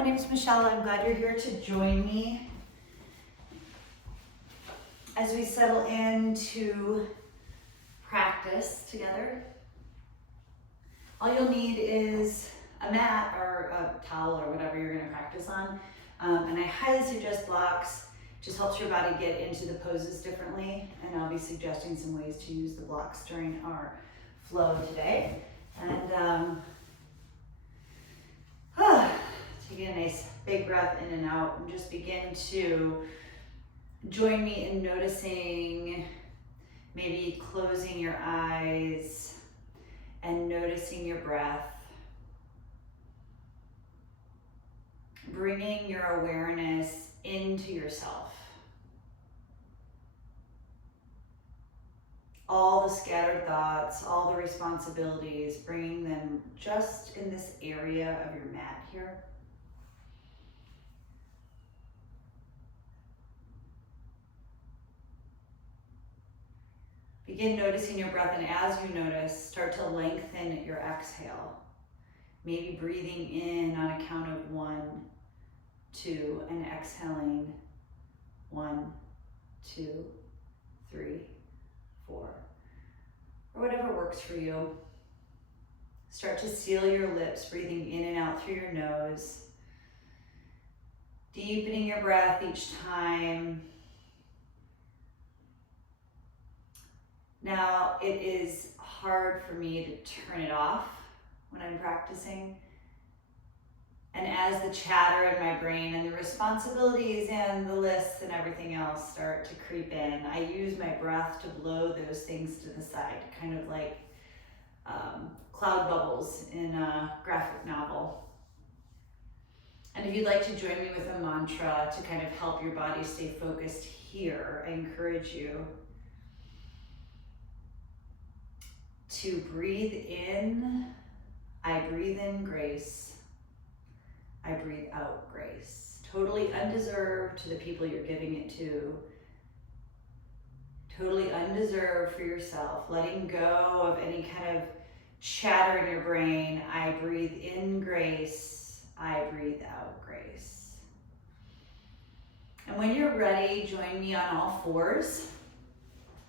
my name is Michelle. I'm glad you're here to join me as we settle into practice together. All you'll need is a mat or a towel or whatever you're going to practice on. And I highly suggest blocks. It just helps your body get into the poses differently. And I'll be suggesting some ways to use the blocks during our flow today. And take a nice big breath in and out and just begin to join me in noticing, maybe closing your eyes and noticing your breath. Bringing your awareness into yourself. All the scattered thoughts, all the responsibilities, bringing them just in this area of your mat here. Begin noticing your breath, and as you notice, start to lengthen your exhale. Maybe breathing in on a count of 1, 2, and exhaling 1, 2, 3, 4, or whatever works for you. Start to seal your lips, breathing in and out through your nose. Deepening your breath each time. Now, it is hard for me to turn it off when I'm practicing. And as the chatter in my brain and the responsibilities and the lists and everything else start to creep in, I use my breath to blow those things to the side, kind of like cloud bubbles in a graphic novel. And if you'd like to join me with a mantra to kind of help your body stay focused here, I encourage you to breathe in. I breathe in grace. I breathe out grace. Totally undeserved to the people you're giving it to. Totally undeserved for yourself. Letting go of any kind of chatter in your brain. I breathe in grace. I breathe out grace. And when you're ready, join me on all fours.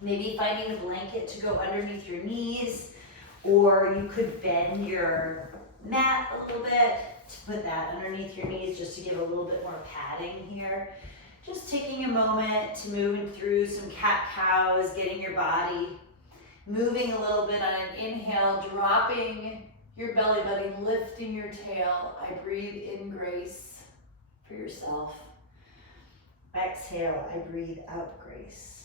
Maybe finding a blanket to go underneath your knees, or you could bend your mat a little bit to put that underneath your knees just to give a little bit more padding here. Just taking a moment to move through some cat-cows, getting your body moving a little bit on an inhale, dropping your belly button, lifting your tail. I breathe in grace for yourself. Exhale, I breathe out grace.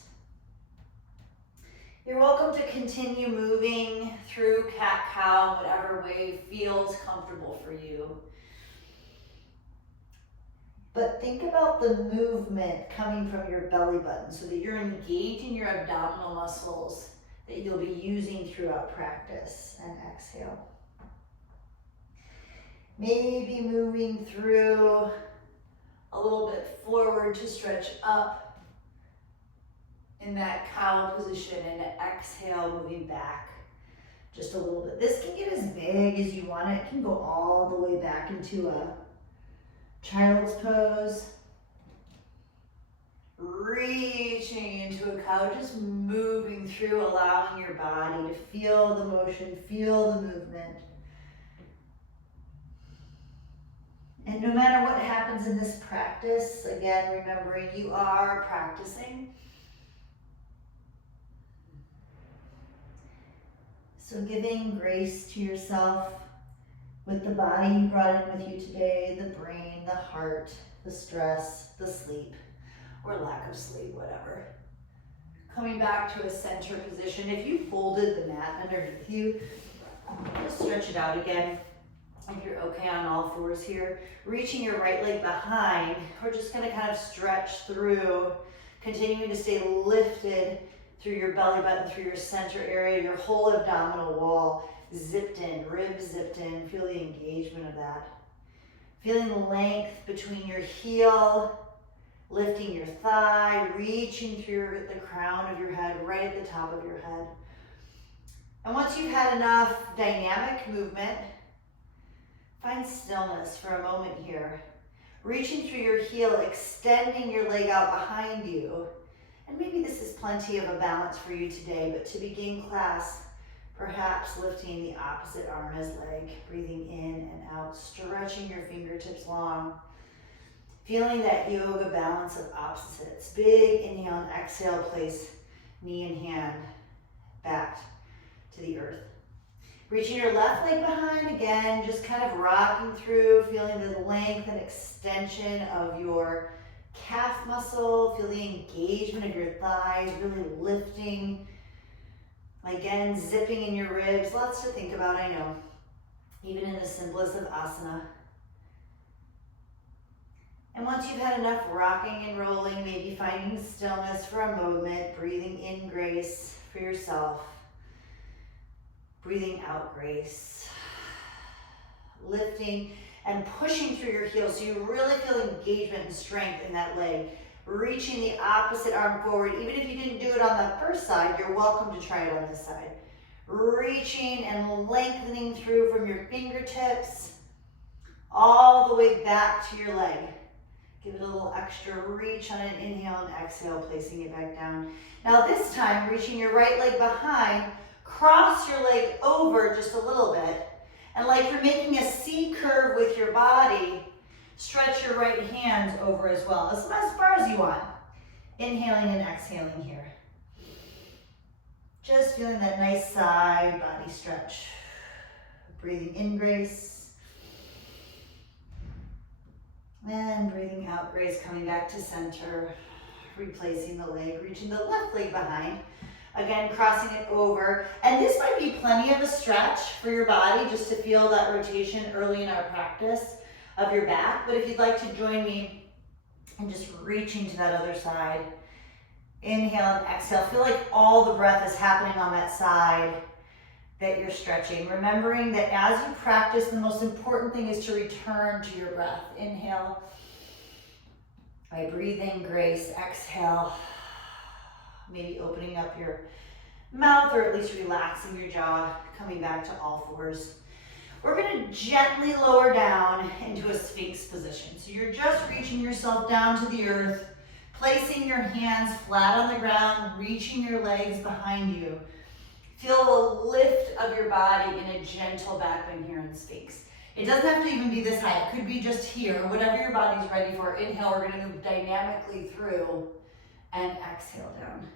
You're welcome to continue moving through cat-cow, whatever way feels comfortable for you. But think about the movement coming from your belly button so that you're engaging your abdominal muscles that you'll be using throughout practice. And exhale. Maybe moving through a little bit forward to stretch up in that cow position, and exhale, moving back just a little bit. This can get as big as you want it. It can go all the way back into a child's pose. Reaching into a cow, just moving through, allowing your body to feel the motion, feel the movement. And no matter what happens in this practice, again, remembering you are practicing. So giving grace to yourself with the body you brought in with you today, the brain, the heart, the stress, the sleep, or lack of sleep, whatever. Coming back to a center position. If you folded the mat underneath you, just stretch it out again. If you're okay on all fours here, reaching your right leg behind, we're just gonna kind of stretch through, continuing to stay lifted through your belly button, through your center area, your whole abdominal wall zipped in, ribs zipped in. Feel the engagement of that. Feeling the length between your heel, lifting your thigh, reaching through the crown of your head, right at the top of your head. And once you've had enough dynamic movement, find stillness for a moment here. Reaching through your heel, extending your leg out behind you. And maybe this is plenty of a balance for you today, but to begin class, perhaps lifting the opposite arm as leg, breathing in and out, stretching your fingertips long. Feeling that yoga balance of opposites. Big inhale and exhale, place knee and hand back to the earth. Reaching your left leg behind, again, just kind of rocking through, feeling the length and extension of your calf muscle, feel the engagement of your thighs, really lifting. Again, zipping in your ribs, lots to think about, I know, even in the simplest of asana. And once you've had enough rocking and rolling, maybe finding stillness for a moment, breathing in grace for yourself, breathing out grace, lifting and pushing through your heels so you really feel engagement and strength in that leg. Reaching the opposite arm forward. Even if you didn't do it on that first side, you're welcome to try it on this side. Reaching and lengthening through from your fingertips all the way back to your leg. Give it a little extra reach on an inhale and exhale, placing it back down. Now this time, reaching your right leg behind, cross your leg over just a little bit. And like you're making a C curve with your body, stretch your right hand over as well, as far as you want. Inhaling and exhaling here. Just feeling that nice side body stretch. Breathing in grace. And breathing out grace, coming back to center. Replacing the leg, reaching the left leg behind. Again, crossing it over. And this might be plenty of a stretch for your body just to feel that rotation early in our practice of your back. But if you'd like to join me in just reaching to that other side, inhale and exhale. Feel like all the breath is happening on that side that you're stretching. Remembering that as you practice, the most important thing is to return to your breath. Inhale by breathing grace, exhale. Maybe opening up your mouth or at least relaxing your jaw, coming back to all fours. We're going to gently lower down into a Sphinx position. So you're just reaching yourself down to the earth, placing your hands flat on the ground, reaching your legs behind you. Feel a lift of your body in a gentle back bend here in Sphinx. It doesn't have to even be this high. It could be just here, whatever your body's ready for. Inhale, we're going to move dynamically through and exhale down.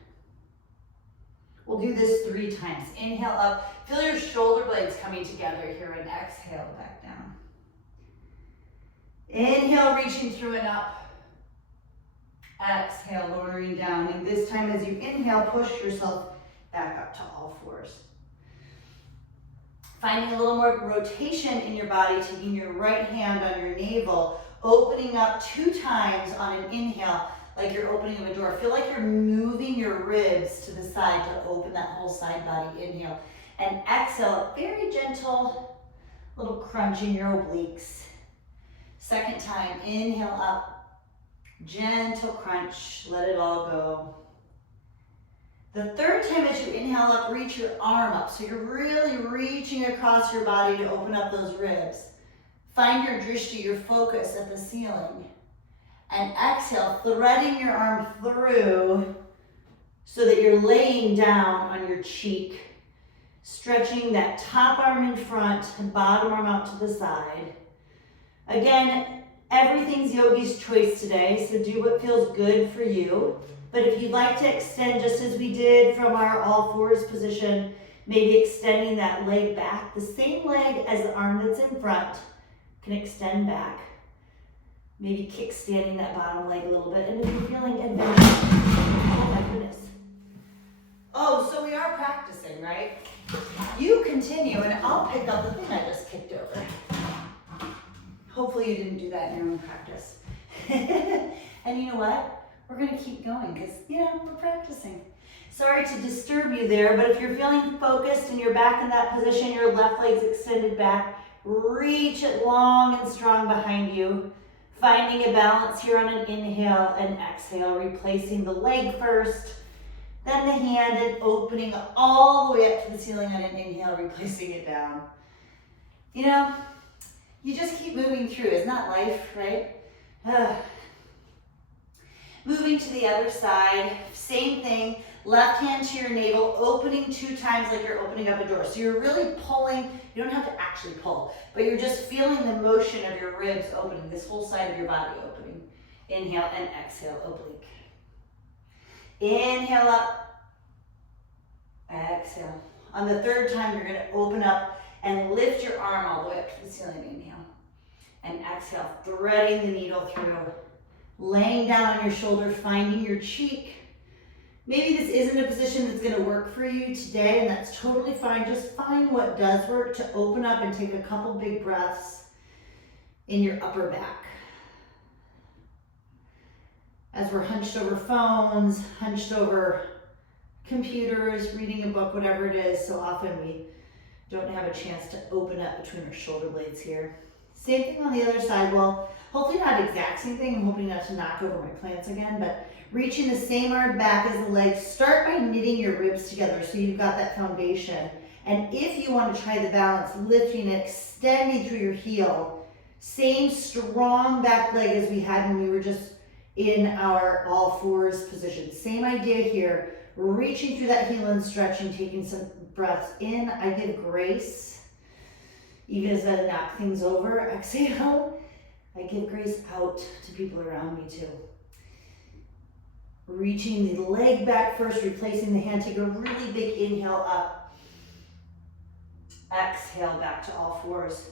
We'll do this 3 times. Inhale up. Feel your shoulder blades coming together here and exhale back down. Inhale, reaching through and up. Exhale, lowering down. And this time as you inhale, push yourself back up to all fours. Finding a little more rotation in your body, taking your right hand on your navel, opening up 2 times on an inhale, like you're opening up a door. Feel like you're moving your ribs to the side to open that whole side body. Inhale. And exhale, very gentle little crunch in your obliques. Second time, inhale up. Gentle crunch, let it all go. The third time as you inhale up, reach your arm up. So you're really reaching across your body to open up those ribs. Find your drishti, your focus at the ceiling. And exhale, threading your arm through so that you're laying down on your cheek. Stretching that top arm in front and bottom arm out to the side. Again, everything's yogi's choice today, so do what feels good for you. But if you'd like to extend just as we did from our all fours position, maybe extending that leg back, the same leg as the arm that's in front can extend back. Maybe kickstanding that bottom leg a little bit. And if you're feeling adventurous, oh my goodness. Oh, so we are practicing, right? You continue and I'll pick up the thing I just kicked over. Hopefully you didn't do that in your own practice. And you know what? We're going to keep going because, we're practicing. Sorry to disturb you there, but if you're feeling focused and you're back in that position, your left leg's extended back, reach it long and strong behind you. Finding a balance here on an inhale and exhale, replacing the leg first, then the hand and opening all the way up to the ceiling on an inhale, replacing it down. You just keep moving through. Isn't that life, right? Moving to the other side, same thing. Left hand to your navel, opening 2 times like you're opening up a door. So you're really pulling, you don't have to actually pull, but you're just feeling the motion of your ribs opening, this whole side of your body opening. Inhale and exhale, oblique. Inhale up, exhale. On the 3rd time, you're gonna open up and lift your arm all the way up to the ceiling. Inhale and exhale, threading the needle through. Laying down on your shoulder, finding your cheek. Maybe this isn't a position that's gonna work for you today, and that's totally fine. Just find what does work to open up and take a couple big breaths in your upper back. As we're hunched over phones, hunched over computers, reading a book, whatever it is, so often we don't have a chance to open up between our shoulder blades here. Same thing on the other side. Well, hopefully not exact same thing. I'm hoping not to knock over my plants again, but reaching the same arm back as the legs. Start by knitting your ribs together so you've got that foundation. And if you want to try the balance, lifting and extending through your heel. Same strong back leg as we had when we were just in our all fours position. Same idea here. Reaching through that heel and stretching, taking some breaths in. I give grace. Even as I knock things over, exhale. I give grace out to people around me too. Reaching the leg back first, replacing the hand. Take a really big inhale up. Exhale back to all fours.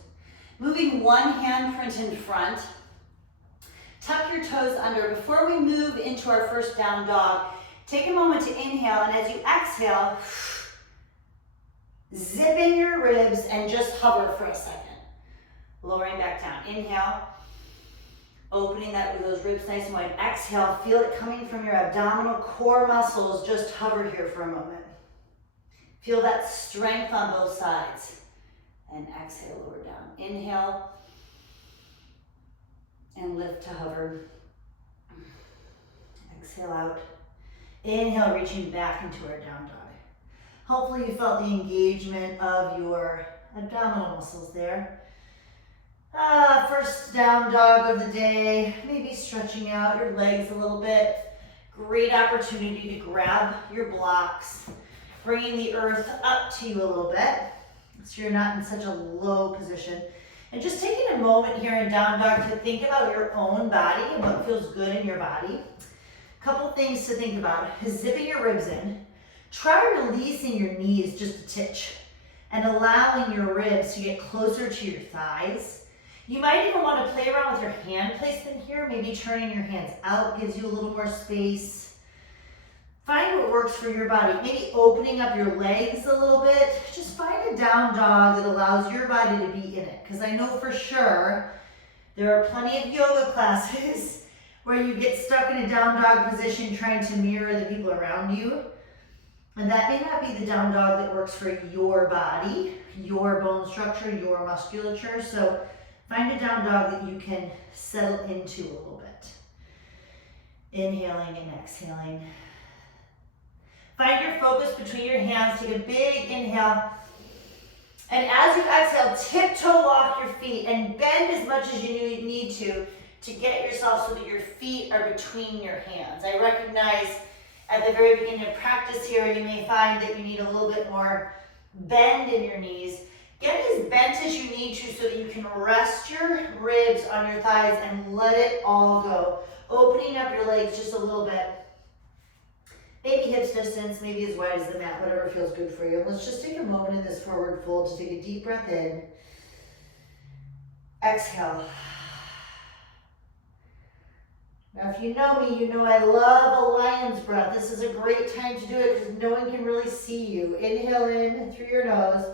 Moving one handprint in front. Tuck your toes under. Before we move into our first down dog, take a moment to inhale, and as you exhale, zip in your ribs and just hover for a second. Lowering back down. Inhale. Opening that with those ribs nice and wide. Exhale. Feel it coming from your abdominal core muscles. Just hover here for a moment. Feel that strength on both sides. And exhale, lower down. Inhale. And lift to hover. Exhale out. Inhale, reaching back into our down dog. Hopefully you felt the engagement of your abdominal muscles there. First down dog of the day, maybe stretching out your legs a little bit. Great opportunity to grab your blocks, bringing the earth up to you a little bit so you're not in such a low position. And just taking a moment here in down dog to think about your own body and what feels good in your body. Couple things to think about is zipping your ribs in. Try releasing your knees just a titch and allowing your ribs to get closer to your thighs. You might even want to play around with your hand placement here. Maybe turning your hands out gives you a little more space. Find what works for your body. Maybe opening up your legs a little bit. Just find a down dog that allows your body to be in it. Because I know for sure there are plenty of yoga classes where you get stuck in a down dog position trying to mirror the people around you. And that may not be the down dog that works for your body, your bone structure, your musculature. So find a down dog that you can settle into a little bit. Inhaling and exhaling. Find your focus between your hands. Take a big inhale. And as you exhale, tiptoe walk your feet and bend as much as you need to get yourself so that your feet are between your hands. I recognize at the very beginning of practice here, you may find that you need a little bit more bend in your knees. Get as bent as you need to so that you can rest your ribs on your thighs and let it all go. Opening up your legs just a little bit. Maybe hips distance, maybe as wide as the mat, whatever feels good for you. Let's just take a moment in this forward fold to take a deep breath in. Exhale. Now, if you know me, you know I love a lion's breath. This is a great time to do it because no one can really see you. Inhale in through your nose.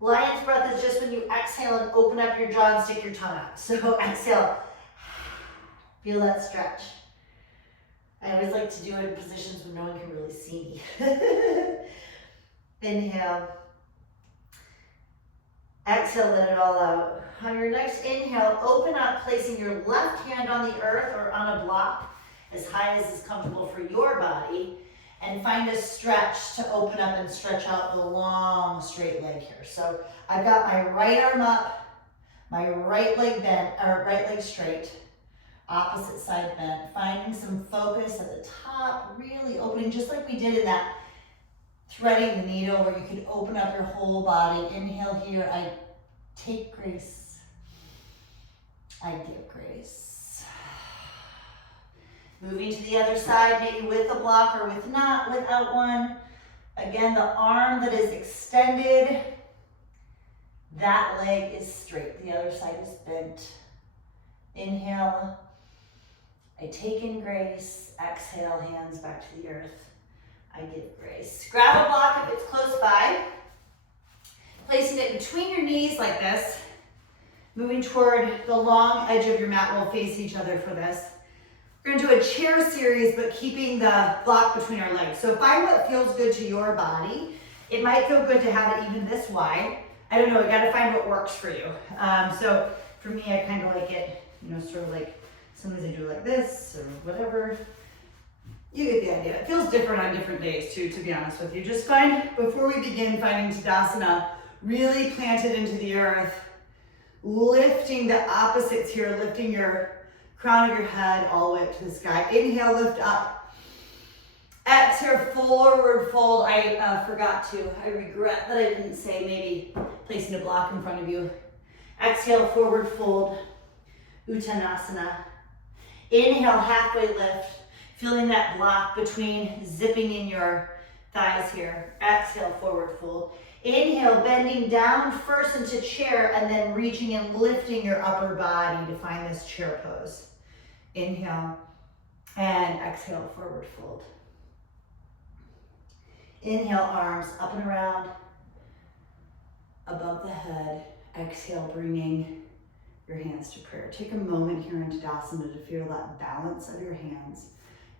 Lion's breath is just when you exhale and open up your jaw and stick your tongue out. So exhale. Feel that stretch. I always like to do it in positions when no one can really see me. Inhale. Exhale, let it all out. On your next inhale, open up, placing your left hand on the earth or on a block as high as is comfortable for your body, and find a stretch to open up and stretch out the long straight leg here. So I've got my right arm up, my right leg bent, or right leg straight. opposite side bent, finding some focus at the top, really opening, just like we did in that threading the needle where you could open up your whole body. Inhale here, I take grace. I give grace. Moving to the other side, maybe with a block or without one. Again, the arm that is extended, that leg is straight, the other side is bent. Inhale, I take in grace. Exhale, hands back to the earth. I give grace. Grab a block if it's close by. Placing it between your knees like this. Moving toward the long edge of your mat. We'll face each other for this. We're gonna do a chair series, but keeping the block between our legs. So find what feels good to your body. It might feel good to have it even this wide. I don't know, you gotta find what works for you. So for me, I kind of like it, sort of like, sometimes I do like this or whatever. You get the idea. It feels different on different days too, to be honest with you. Just find, before we begin finding Tadasana, really planted into the earth, lifting the opposites here, lifting your crown of your head all the way up to the sky. Inhale, lift up. Exhale, forward fold. I regret that I didn't say maybe placing a block in front of you. Exhale, forward fold, Uttanasana. Inhale, halfway lift. Feeling that block between zipping in your thighs here. Exhale, forward fold. Inhale, bending down first into chair and then reaching and lifting your upper body to find this chair pose. Inhale and exhale, forward fold. Inhale, arms up and around, above the head. Exhale, bringing your hands to prayer. Take a moment here in Tadasana to feel that balance of your hands.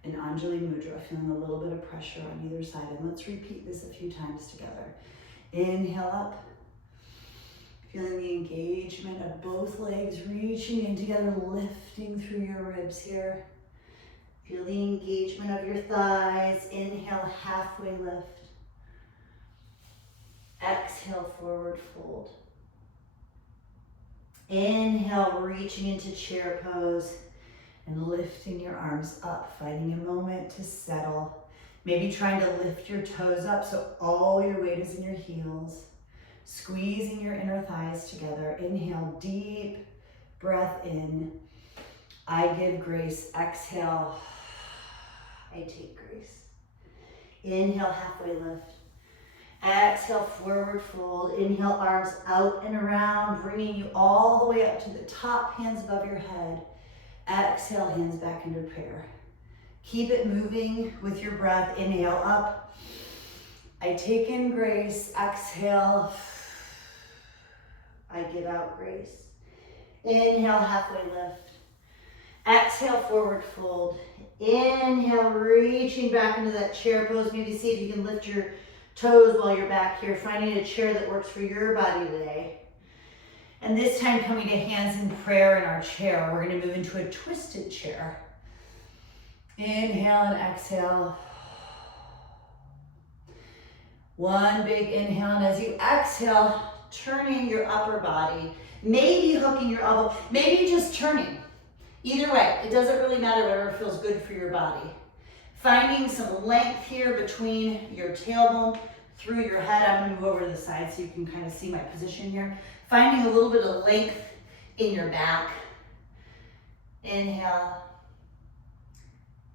In Anjali Mudra, feeling a little bit of pressure on either side. And let's repeat this a few times together. Inhale up. Feeling the engagement of both legs, reaching in together, lifting through your ribs here. Feel the engagement of your thighs. Inhale, halfway lift. Exhale, forward fold. Inhale, reaching into chair pose. And lifting your arms up, finding a moment to settle. Maybe trying to lift your toes up so all your weight is in your heels. Squeezing your inner thighs together. Inhale, deep breath in. I give grace. Exhale, I take grace. Inhale, halfway lift. Exhale, forward fold. Inhale, arms out and around, bringing you all the way up to the top, hands above your head. Exhale, hands back into prayer. Keep it moving with your breath. Inhale up. I take in grace. Exhale. I give out grace. Inhale, halfway lift. Exhale, forward fold. Inhale, reaching back into that chair pose. Maybe see if you can lift your toes while you're back here, finding a chair that works for your body today. And this time coming to hands in prayer in our chair, we're going to move into a twisted chair. Inhale and exhale. One big inhale, and as you exhale, turning your upper body, maybe hooking your elbow, maybe just turning. Either way, it doesn't really matter, whatever feels good for your body. Finding some length here between your tailbone through your head. I'm going to move over to the side so you can kind of see my position here. Finding a little bit of length in your back. Inhale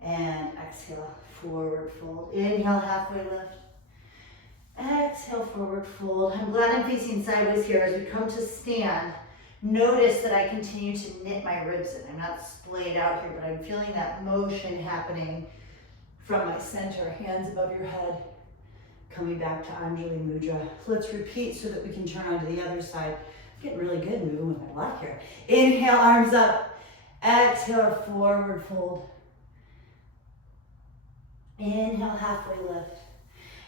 and exhale, forward fold. Inhale, halfway lift. Exhale, forward fold. I'm glad I'm facing sideways here. As we come to stand, notice that I continue to knit my ribs in. I'm not splayed out here, but I'm feeling that motion happening from my center, hands above your head. Coming back to Anjali Mudra. Let's repeat so that we can turn on to the other side. I'm getting really good moving with my block here. Inhale, arms up. Exhale, forward fold. Inhale, halfway lift.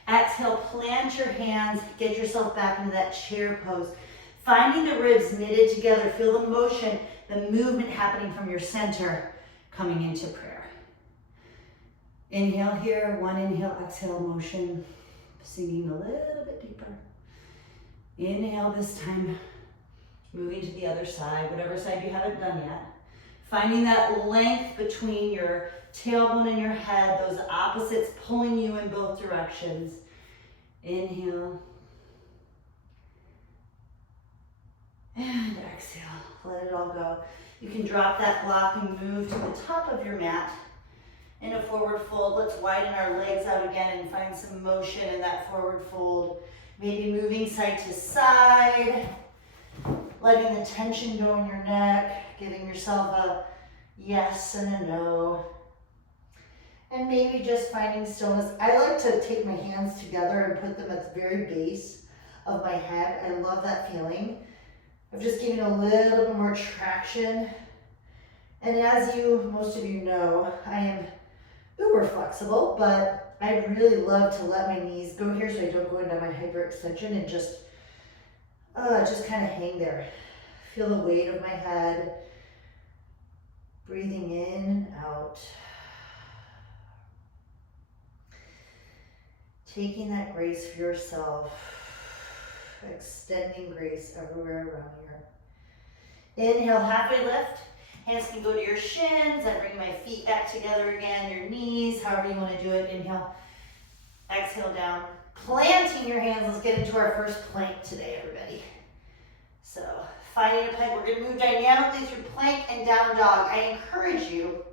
Exhale, plant your hands. Get yourself back into that chair pose. Finding the ribs knitted together. Feel the motion, the movement happening from your center coming into prayer. Inhale here. One inhale, exhale motion. Sinking a little bit deeper. Inhale this time, moving to the other side, whatever side you haven't done yet. Finding that length between your tailbone and your head, those opposites pulling you in both directions. Inhale. And exhale. Let it all go. You can drop that block and move to the top of your mat in a forward fold. Let's widen our legs out again and find some motion in that forward fold. Maybe moving side to side, letting the tension go in your neck, giving yourself a yes and a no. And maybe just finding stillness. I like to take my hands together and put them at the very base of my head. I love that feeling of just giving a little bit more traction. And as most of you know, I am uber flexible, but I really love to let my knees go here so I don't go into my hyperextension and just kind of hang there. Feel the weight of my head. Breathing in and out. Taking that grace for yourself. Extending grace everywhere around here. Inhale, halfway lift. Hands can go to your shins. I bring my feet back together again, your knees, however you want to do it. Inhale, exhale down. Planting your hands. Let's get into our first plank today, everybody. So, finding a plank. We're going to move dynamically through plank and down dog. I encourage you,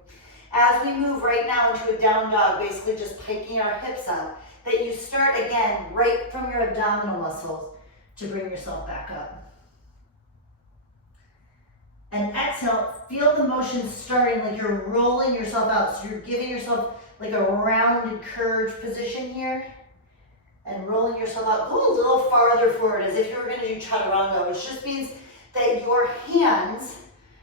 as we move right now into a down dog, basically just piking our hips up, that you start again right from your abdominal muscles to bring yourself back up. And exhale, feel the motion starting like you're rolling yourself out. So you're giving yourself like a rounded curved position here and rolling yourself out. Go a little farther forward as if you were going to do chaturanga, which just means that your hands,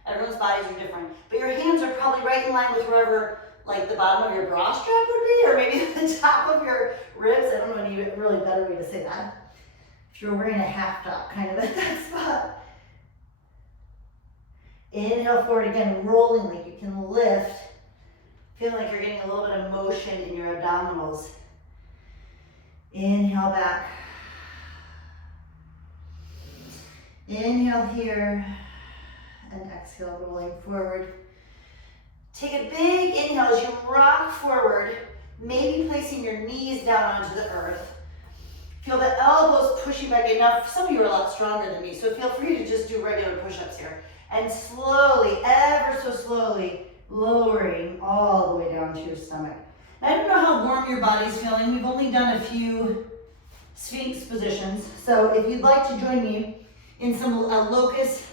everyone's bodies are different, but your hands are probably right in line with wherever like the bottom of your bra strap would be, or maybe the top of your ribs. I don't know any really better way to say that. If you're wearing a half top, kind of at that spot. Inhale forward again, rolling like you can lift. Feeling like you're getting a little bit of motion in your abdominals. Inhale back. Inhale here. And exhale, rolling forward. Take a big inhale as you rock forward, maybe placing your knees down onto the earth. Feel the elbows pushing back enough. Some of you are a lot stronger than me, so feel free to just do regular push-ups here. And slowly, ever so slowly, lowering all the way down to your stomach. I don't know how warm your body's feeling. We've only done a few Sphinx positions. So if you'd like to join me in some locust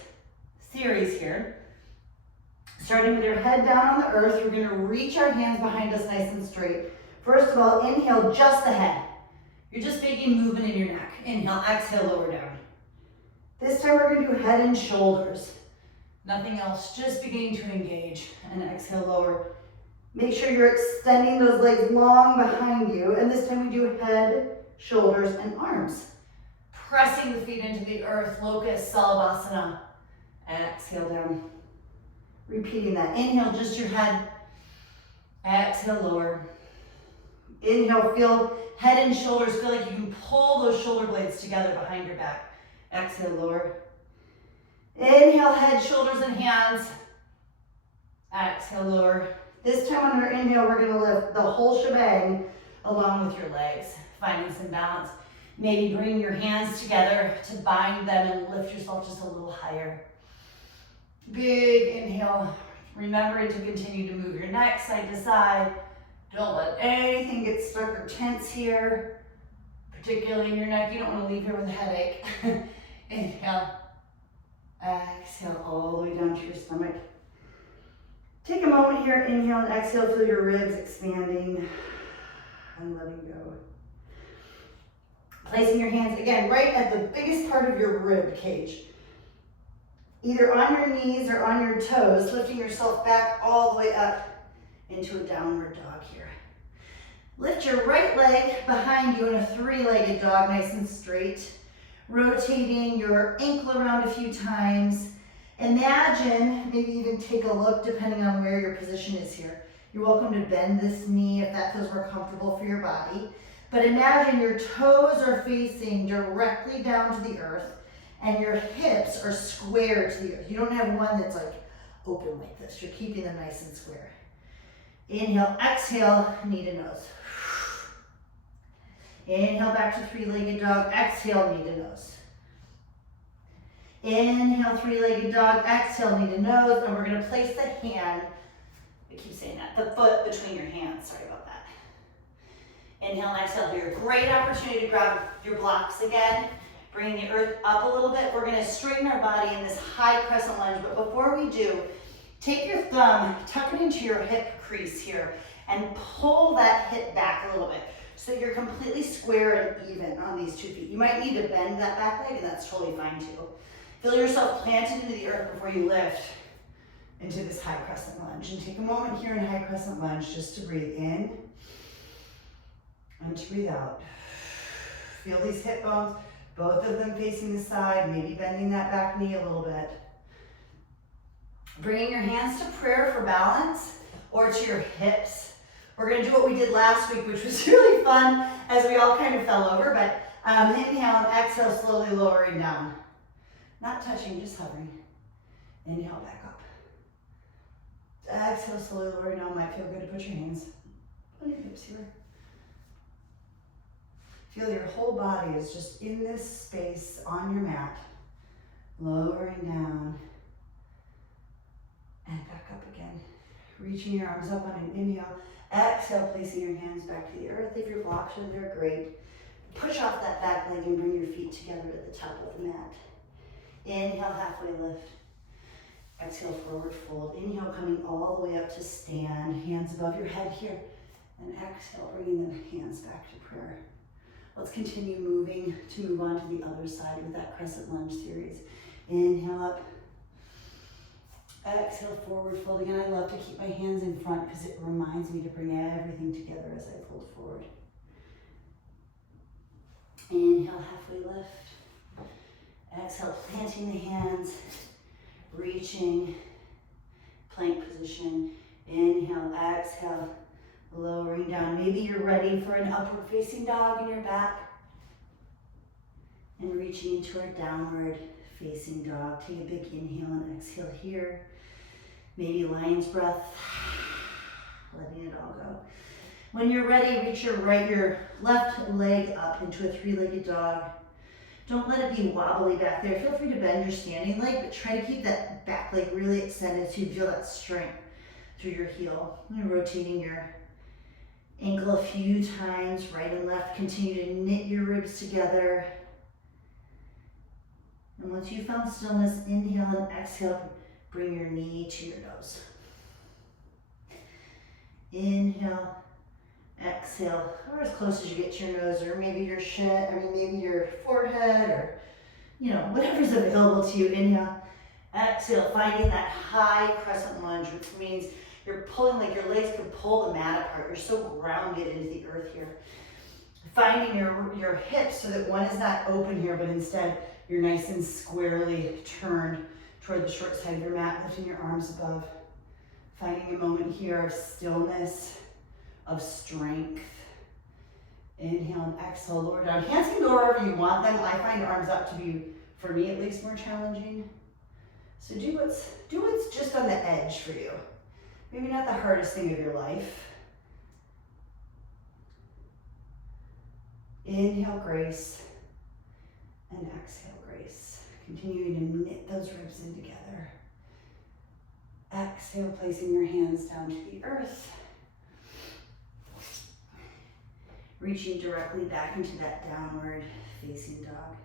theories here, starting with your head down on the earth, we're going to reach our hands behind us nice and straight. First of all, inhale just the head. You're just making movement in your neck. Inhale, exhale, lower down. This time we're going to do head and shoulders. Nothing else, just beginning to engage. And exhale, lower. Make sure you're extending those legs long behind you. And this time we do head, shoulders, and arms. Pressing the feet into the earth, locust, salabhasana. And exhale down. Repeating that. Inhale, just your head. Exhale, lower. Inhale, feel head and shoulders. Feel like you can pull those shoulder blades together behind your back. Exhale, lower. Inhale, head, shoulders, and hands. Exhale, lower. This time on your inhale, we're going to lift the whole shebang along with your legs, finding some balance. Maybe bring your hands together to bind them and lift yourself just a little higher. Big inhale, remembering to continue to move your neck side to side. Don't let anything get stuck or tense here, particularly in your neck. You don't want to leave here with a headache. Inhale, exhale all the way down to your stomach. Take a moment here, inhale and exhale, feel your ribs expanding and letting go. Placing your hands, again, right at the biggest part of your rib cage. Either on your knees or on your toes, lifting yourself back all the way up into a downward dog here. Lift your right leg behind you in a three-legged dog, nice and straight. Rotating your ankle around a few times. Imagine, maybe even take a look depending on where your position is here. You're welcome to bend this knee if that feels more comfortable for your body. But imagine your toes are facing directly down to the earth and your hips are square to the earth. You don't have one that's like open like this. You're keeping them nice and square. Inhale, exhale, knee to nose. Inhale back to three-legged dog, exhale, knee to nose. Inhale, three-legged dog, exhale, knee to nose, and we're gonna place the hand, I keep saying that, the foot between your hands, sorry about that. Inhale and exhale here. Great opportunity to grab your blocks again, bringing the earth up a little bit. We're gonna straighten our body in this high crescent lunge, but before we do, take your thumb, tuck it into your hip crease here, and pull that hip back a little bit so that you're completely square and even on these 2 feet. You might need to bend that back leg, and that's totally fine too. Feel yourself planted into the earth before you lift into this high crescent lunge. And take a moment here in high crescent lunge just to breathe in and to breathe out. Feel these hip bones, both of them facing the side, maybe bending that back knee a little bit. Bringing your hands to prayer for balance or to your hips. We're gonna do what we did last week, which was really fun as we all kind of fell over, but inhale and exhale, slowly lowering down. Not touching, just hovering. Inhale, back up. Exhale, slowly lowering down. Might feel good to put your hands on your hips here. Feel your whole body is just in this space on your mat. Lowering down. And back up again. Reaching your arms up on an inhale. Exhale, placing your hands back to the earth. If your blocks are there, great. Push off that back leg and bring your feet together at the top of the mat. Inhale, halfway lift. Exhale, forward fold. Inhale, coming all the way up to stand. Hands above your head here. And exhale, bringing the hands back to prayer. Let's continue moving to move on to the other side with that crescent lunge series. Inhale up. Exhale, forward fold. Again, I love to keep my hands in front because it reminds me to bring everything together as I fold forward. Inhale, halfway lift. Exhale, planting the hands, reaching, plank position. Inhale, exhale, lowering down. Maybe you're ready for an upward facing dog in your back. And reaching into our downward facing dog. Take a big inhale and exhale here. Maybe lion's breath, letting it all go. When you're ready, reach your left leg up into a three-legged dog. Don't let it be wobbly back there. Feel free to bend your standing leg, but try to keep that back leg really extended so you feel that strength through your heel. And rotating your ankle a few times, right and left. Continue to knit your ribs together. And once you've found stillness, inhale and exhale, bring your knee to your nose. Inhale. Exhale, or as close as you get to your nose, or maybe your maybe your forehead, or whatever's available to you. Inhale, exhale, finding that high crescent lunge, which means you're pulling, like your legs could pull the mat apart. You're so grounded into the earth here. Finding your hips so that one is not open here, but instead you're nice and squarely turned toward the short side of your mat, lifting your arms above. Finding a moment here of stillness, of strength. Inhale and exhale, lower down. Hands can go wherever you want them. I find arms up to be, for me at least, more challenging. So do what's just on the edge for you. Maybe not the hardest thing of your life. Inhale, grace, and exhale, grace. Continuing to knit those ribs in together. Exhale, placing your hands down to the earth. Reaching directly back into that downward facing dog.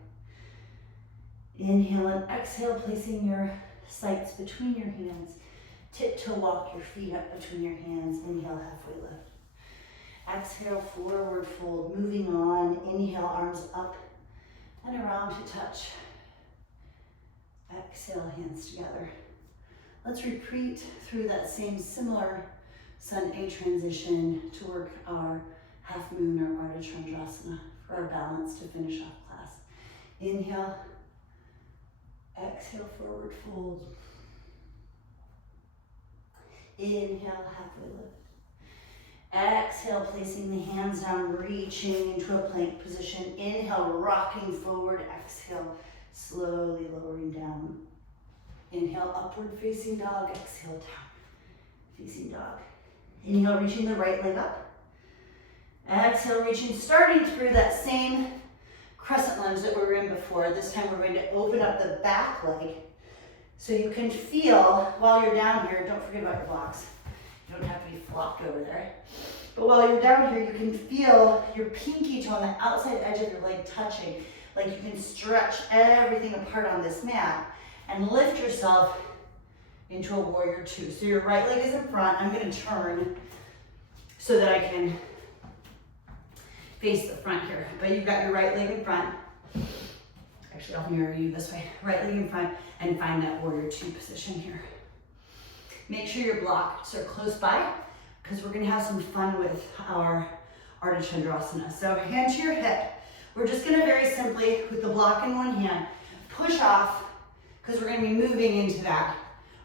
Inhale and exhale, placing your sights between your hands. Tiptoe walk your feet up between your hands. Inhale, halfway lift. Exhale, forward fold. Moving on. Inhale, arms up and around to touch. Exhale, hands together. Let's repeat through that same similar Sun A transition to work our half moon or Ardha Chandrasana for our balance to finish off class. Inhale, exhale, forward fold. Inhale, halfway lift. Exhale, placing the hands down, reaching into a plank position. Inhale, rocking forward. Exhale, slowly lowering down. Inhale, upward facing dog. Exhale, down facing dog. Inhale, reaching the right leg up. Exhale, reaching, starting through that same crescent lunge that we were in before. This time we're going to open up the back leg so you can feel while you're down here. Don't forget about your blocks. You don't have to be flopped over there. But while you're down here, you can feel your pinky toe on the outside edge of your leg touching. Like you can stretch everything apart on this mat and lift yourself into a warrior two. So your right leg is in front. I'm going to turn so that I can face the front here. But you've got your right leg in front. Actually, I'll mirror you this way. Right leg in front and find that warrior two position here. Make sure your blocks are close by because we're going to have some fun with our Ardha Chandrasana. So hand to your hip. We're just going to very simply, with the block in one hand, push off because we're going to be moving into that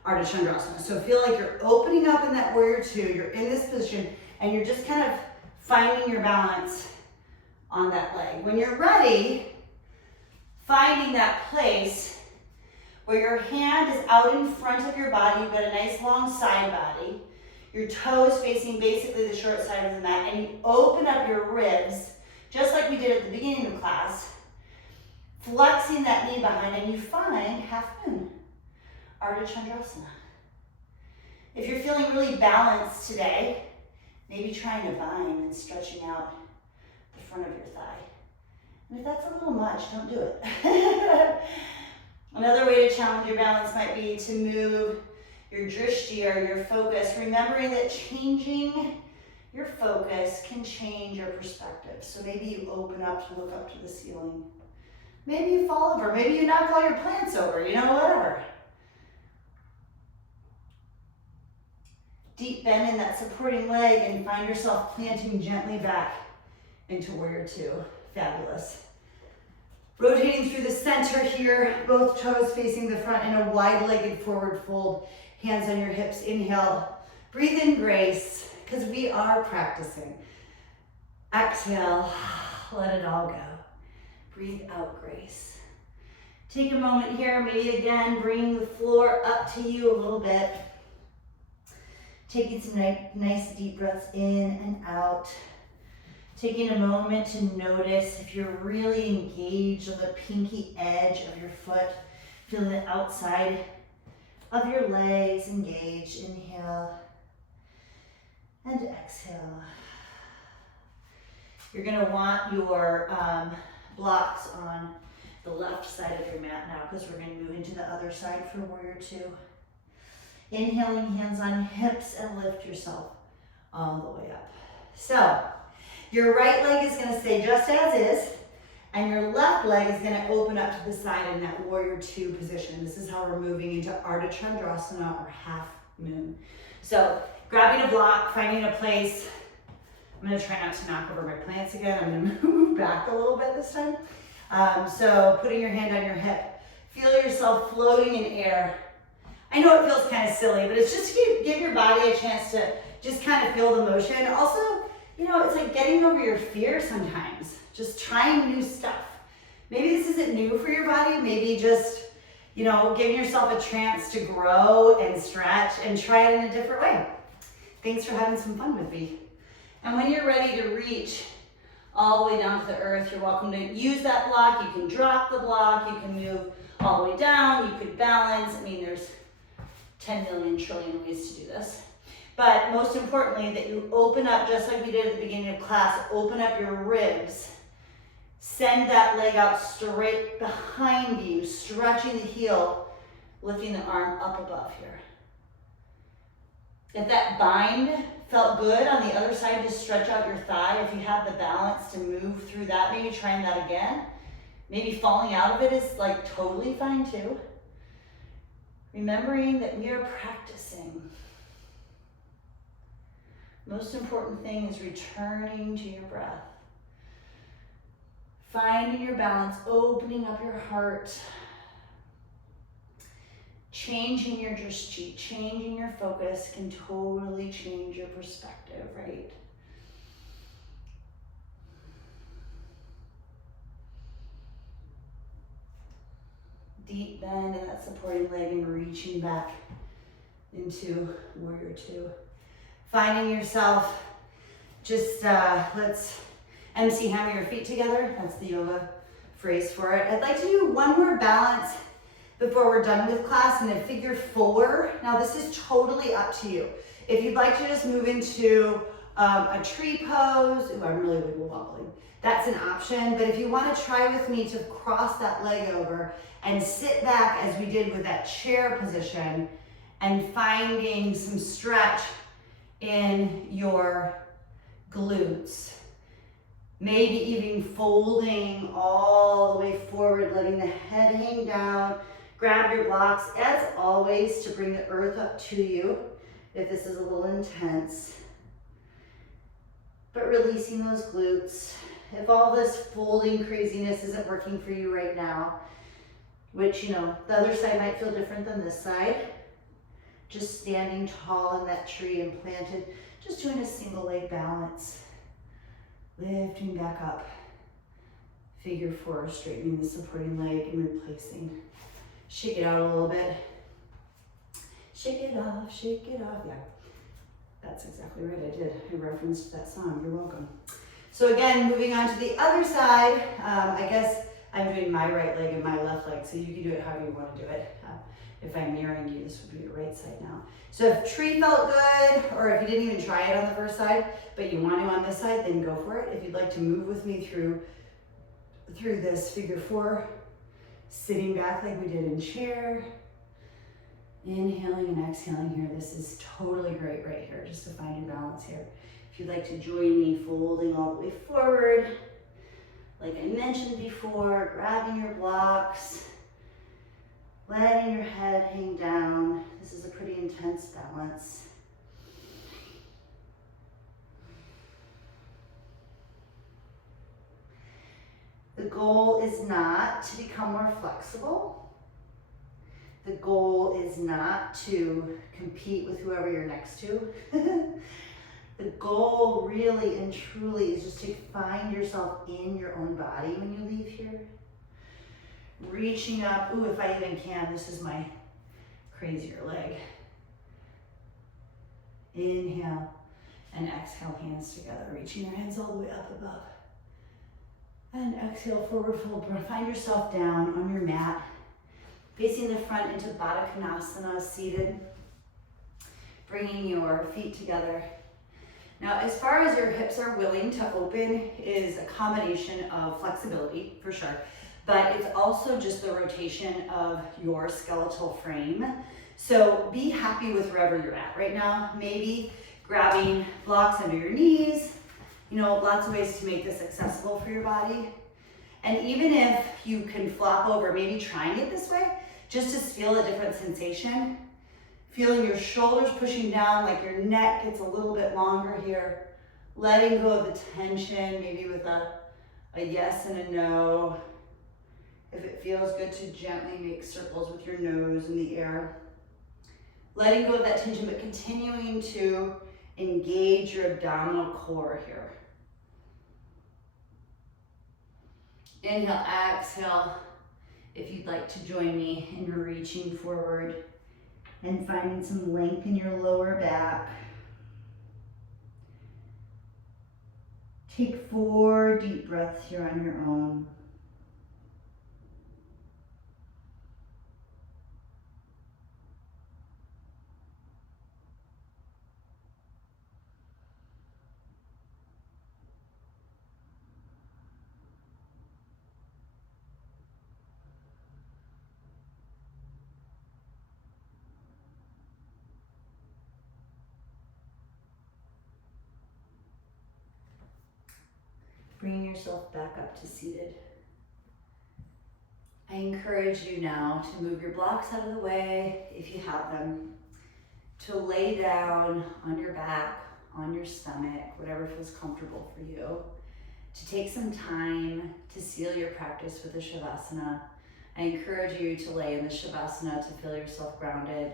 Ardha Chandrasana. So feel like you're opening up in that warrior two. You're in this position and you're just kind of finding your balance on that leg. When you're ready, finding that place where your hand is out in front of your body. You've got a nice long side body. Your toes facing basically the short side of the mat, and you open up your ribs, just like we did at the beginning of class, flexing that knee behind, and you find half moon, Ardha Chandrasana. If you're feeling really balanced today, maybe trying to bind and stretching out the front of your thigh. And if that's a little much, don't do it. Another way to challenge your balance might be to move your drishti or your focus, remembering that changing your focus can change your perspective. So maybe you open up to look up to the ceiling. Maybe you fall over. Maybe you knock all your plants over, whatever. Deep bend in that supporting leg and find yourself planting gently back into warrior two. Fabulous. Rotating through the center here, both toes facing the front in a wide-legged forward fold. Hands on your hips, inhale. Breathe in grace, because we are practicing. Exhale, let it all go. Breathe out grace. Take a moment here, maybe again, bring the floor up to you a little bit. Taking some nice deep breaths in and out. Taking a moment to notice if you're really engaged on the pinky edge of your foot, feeling the outside of your legs engaged. Inhale and exhale. You're going to want your blocks on the left side of your mat now because we're going to move into the other side for warrior two. Inhaling, hands on hips, and lift yourself all the way up. So, your right leg is going to stay just as is, and your left leg is going to open up to the side in that warrior two position. This is how we're moving into Ardha Chandrasana or half moon. So, grabbing a block, finding a place. I'm going to try not to knock over my plants again. I'm going to move back a little bit this time. So, putting your hand on your hip. Feel yourself floating in air. I know it feels kind of silly, but it's just to give your body a chance to just kind of feel the motion. Also, it's like getting over your fear sometimes. Just trying new stuff. Maybe this isn't new for your body. Maybe just, giving yourself a chance to grow and stretch and try it in a different way. Thanks for having some fun with me. And when you're ready to reach all the way down to the earth, you're welcome to use that block. You can drop the block. You can move all the way down. You could balance. There's 10 million trillion ways to do this. But most importantly, that you open up, just like we did at the beginning of class, open up your ribs. Send that leg out straight behind you, stretching the heel, lifting the arm up above here. If that bind felt good on the other side, just stretch out your thigh. If you have the balance to move through that, maybe trying that again. Maybe falling out of it is totally fine too. Remembering that we are practicing. Most important thing is returning to your breath. Finding your balance, opening up your heart. Changing your drishti, changing your focus can totally change your perspective, right? Deep bend in that supporting leg and reaching back into warrior two. Finding yourself, just let's MC hammer your feet together. That's the yoga phrase for it. I'd like to do one more balance before we're done with class in a figure four. Now this is totally up to you. If you'd like to just move into a tree pose, ooh, I'm really wiggle wobbling. That's an option, but if you want to try with me to cross that leg over and sit back as we did with that chair position and finding some stretch in your glutes. Maybe even folding all the way forward, letting the head hang down. Grab your blocks, as always, to bring the earth up to you if this is a little intense. But releasing those glutes. If all this folding craziness isn't working for you right now, which, you know, the other side might feel different than this side, just standing tall in that tree and planted, just doing a single leg balance. Lifting back up. Figure four, straightening the supporting leg and replacing. Shake it out a little bit. Shake it off, shake it off. Yeah, that's exactly right, I did. I referenced that song, you're welcome. So again, moving on to the other side, I guess I'm doing my right leg and my left leg, so you can do it however you want to do it. If I'm mirroring you, this would be your right side now. So if tree felt good, or if you didn't even try it on the first side, but you want to on this side, then go for it. If you'd like to move with me through this figure four, sitting back like we did in chair, inhaling and exhaling here. This is totally great right here, just to find your balance here. If you'd like to join me, folding all the way forward, like I mentioned before, grabbing your blocks, letting your head hang down. This is a pretty intense balance. The goal is not to become more flexible. The goal is not to compete with whoever you're next to. The goal really and truly is just to find yourself in your own body when you leave here. Reaching up, ooh, if I even can, this is my crazier leg. Inhale and exhale, hands together, reaching your hands all the way up above. And exhale, forward fold. Find yourself down on your mat, facing the front into Baddha Konasana, seated. Bringing your feet together. Now, as far as your hips are willing to open is a combination of flexibility, for sure, but it's also just the rotation of your skeletal frame. So be happy with wherever you're at right now. Maybe grabbing blocks under your knees, you know, lots of ways to make this accessible for your body. And even if you can flop over, maybe trying it this way, just to feel a different sensation. Feeling your shoulders pushing down, like your neck gets a little bit longer here. Letting go of the tension, maybe with a yes and a no. If it feels good to gently make circles with your nose in the air. Letting go of that tension, but continuing to engage your abdominal core here. Inhale, exhale. If you'd like to join me in reaching forward and finding some length in your lower back. Take 4 deep breaths here on your own. Bringing yourself back up to seated. I encourage you now to move your blocks out of the way, if you have them, to lay down on your back, on your stomach, whatever feels comfortable for you, to take some time to seal your practice with a Shavasana. I encourage you to lay in the Shavasana to feel yourself grounded,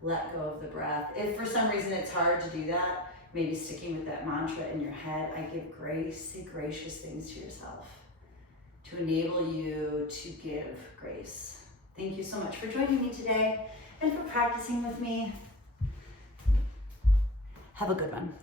let go of the breath. If for some reason it's hard to do that, maybe sticking with that mantra in your head, I give grace, say gracious things to yourself to enable you to give grace. Thank you so much for joining me today and for practicing with me. Have a good one.